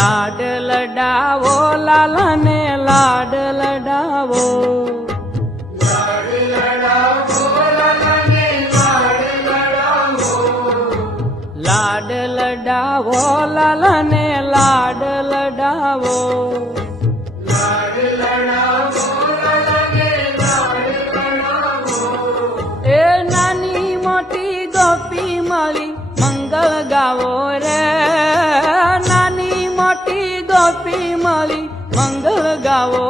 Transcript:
લાડ લડાવો લાલાને લાડ લડાવો લાડ લડાવો લાલાને લાડ લડાવો એ નાની મોટી ગોપી મળી મંગળ ગાવો રે નાની મોટી ગોપી મળી મંગળ ગાવો